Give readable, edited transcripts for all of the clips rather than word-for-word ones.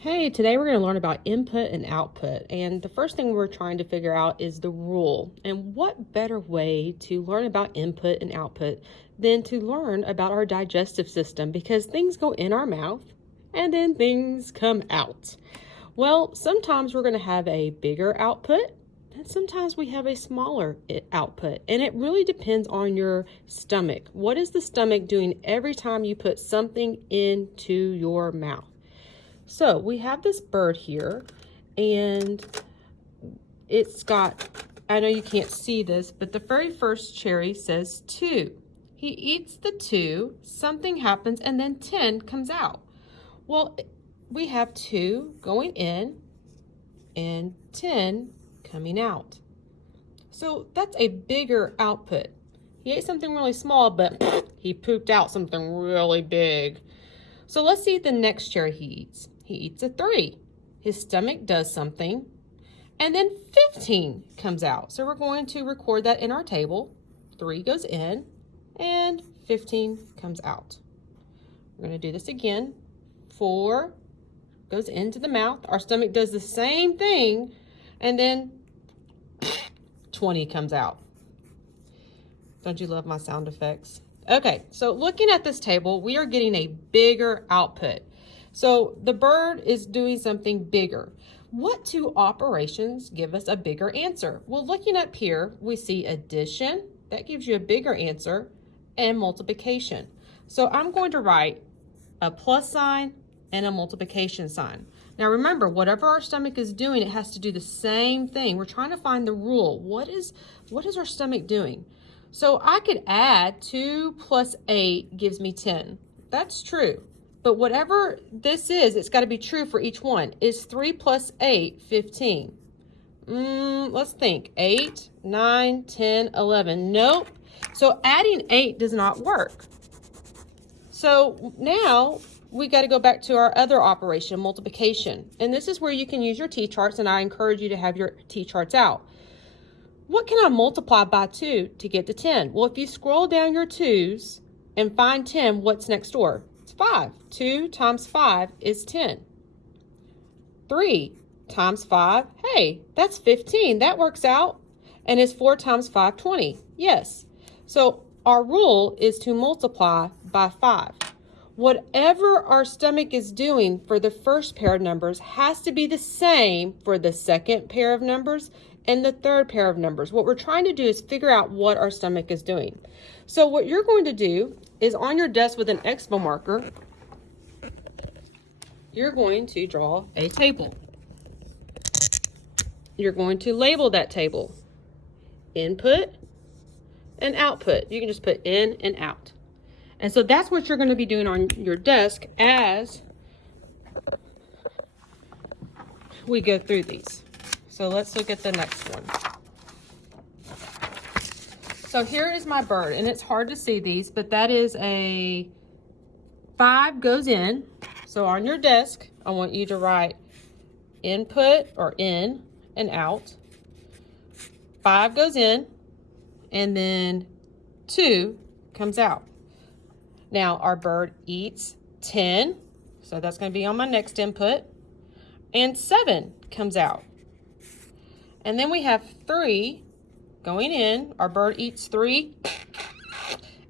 Hey, today we're going to learn about input and output. And the first thing we're trying to figure out is the rule. And what better way to learn about input and output than to learn about our digestive system, because things go in our mouth and then things come out. Well, sometimes we're going to have a bigger output and sometimes we have a smaller output. And it really depends on your stomach. What is the stomach doing every time you put something into your mouth? So we have this bird here, and it's got, I know you can't see this, but the very first cherry says 2. He eats the 2, something happens, and then 10 comes out. Well, we have 2 going in and 10 coming out. So that's a bigger output. He ate something really small, but he pooped out something really big. So let's see the next cherry he eats. He eats a 3. His stomach does something, and then 15 comes out. So we're going to record that in our table. 3 goes in, and 15 comes out. We're going to do this again. 4 goes into the mouth. Our stomach does the same thing, and then 20 comes out. Don't you love my sound effects? Okay, so looking at this table, we are getting a bigger output. So the bird is doing something bigger. What two operations give us a bigger answer? Well, looking up here, we see addition, that gives you a bigger answer, and multiplication. So I'm going to write a plus sign and a multiplication sign. Now remember, whatever our stomach is doing, it has to do the same thing. We're trying to find the rule. What is our stomach doing? So I could add 2 plus 8 gives me 10. That's true. But whatever this is, it's got to be true for each one. Is 3 plus 8 15? Let's think. 8, 9, 10, 11. Nope. So adding 8 does not work. So now we got to go back to our other operation, multiplication. And this is where you can use your T-charts, and I encourage you to have your T-charts out. What can I multiply by 2 to get to 10? Well, if you scroll down your 2's and find 10, what's next door? It's 5. 2 times 5 is 10. 3 times 5, hey, that's 15. That works out. And is 4 times 5 20? Yes. So our rule is to multiply by 5. Whatever our stomach is doing for the first pair of numbers has to be the same for the second pair of numbers and the third pair of numbers. What we're trying to do is figure out what our stomach is doing. So what you're going to do is on your desk with an Expo marker, you're going to draw a table. You're going to label that table. Input and output. You can just put in and out. And so that's what you're going to be doing on your desk as we go through these. So let's look at the next one. So here is my bird, and it's hard to see these, but that is a 5 goes in. So on your desk, I want you to write input or in and out. 5 goes in, and then 2 comes out. Now our bird eats 10, so that's going to be on my next input, and 7 comes out. And then we have 3 going in. Our bird eats 3,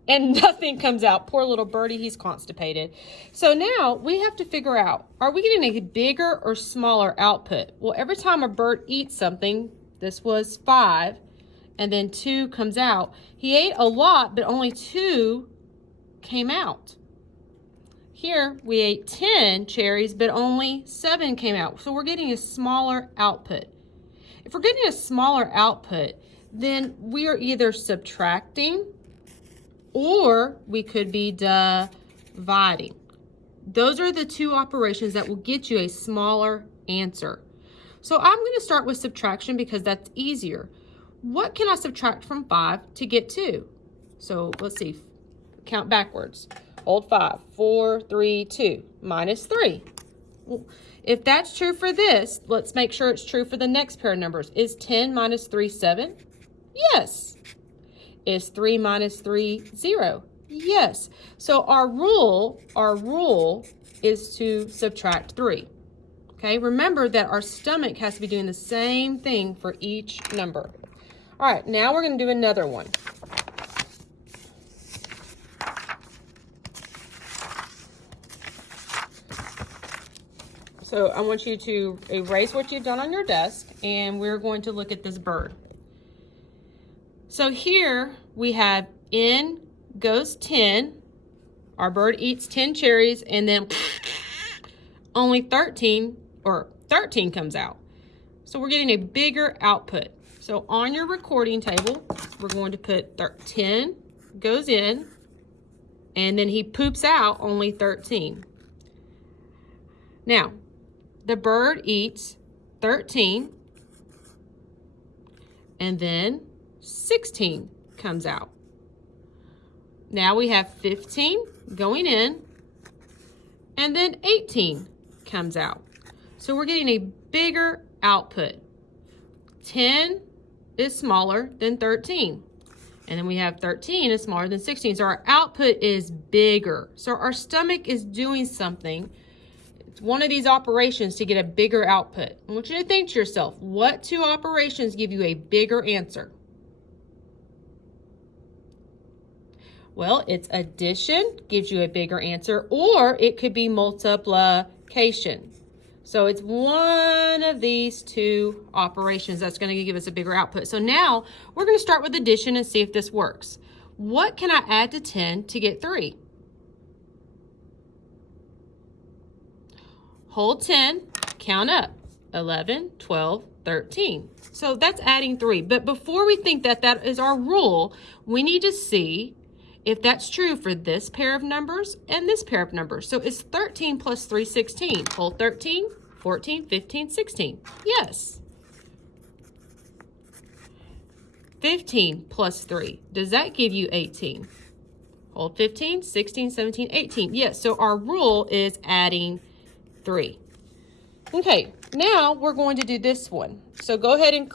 and nothing comes out. Poor little birdie, he's constipated. So now we have to figure out, are we getting a bigger or smaller output? Well, every time a bird eats something, this was 5, and then 2 comes out. He ate a lot, but only 2 came out. Here we ate 10 cherries, but only 7 came out. So we're getting a smaller output. If we're getting a smaller output, then we are either subtracting or we could be dividing. Those are the two operations that will get you a smaller answer. So I'm going to start with subtraction because that's easier. What can I subtract from 5 to get 2? So let's see. Count backwards. Hold 5. 4, 3, 2. Minus 3. If that's true for this, let's make sure it's true for the next pair of numbers. Is 10 minus 3 7? Yes. Is 3 minus 3 0? Yes. So our rule is to subtract 3. Okay, remember that our stomach has to be doing the same thing for each number. All right, now we're going to do another one. So I want you to erase what you've done on your desk, and we're going to look at this bird. So here we have in goes 10. Our bird eats 10 cherries, and then only 13 comes out. So we're getting a bigger output. So on your recording table, we're going to put 10 goes in, and then he poops out only 13. Now, the bird eats 13, and then 16 comes out. Now we have 15 going in, and then 18 comes out. So we're getting a bigger output. 10 is smaller than 13. And then we have 13 is smaller than 16. So our output is bigger. So our stomach is doing something. It's one of these operations to get a bigger output. I want you to think to yourself, what two operations give you a bigger answer? Well, it's addition gives you a bigger answer, or it could be multiplication. So it's one of these two operations that's going to give us a bigger output. So now we're going to start with addition and see if this works. What can I add to 10 to get 3? Hold 10, count up, 11, 12, 13. So that's adding 3. But before we think that that is our rule, we need to see if that's true for this pair of numbers and this pair of numbers. So is 13 plus 3 16? Hold 13, 14, 15, 16. Yes. 15 plus 3. Does that give you 18? Hold 15, 16, 17, 18. Yes, so our rule is adding 3. Okay, now we're going to do this one. So go ahead and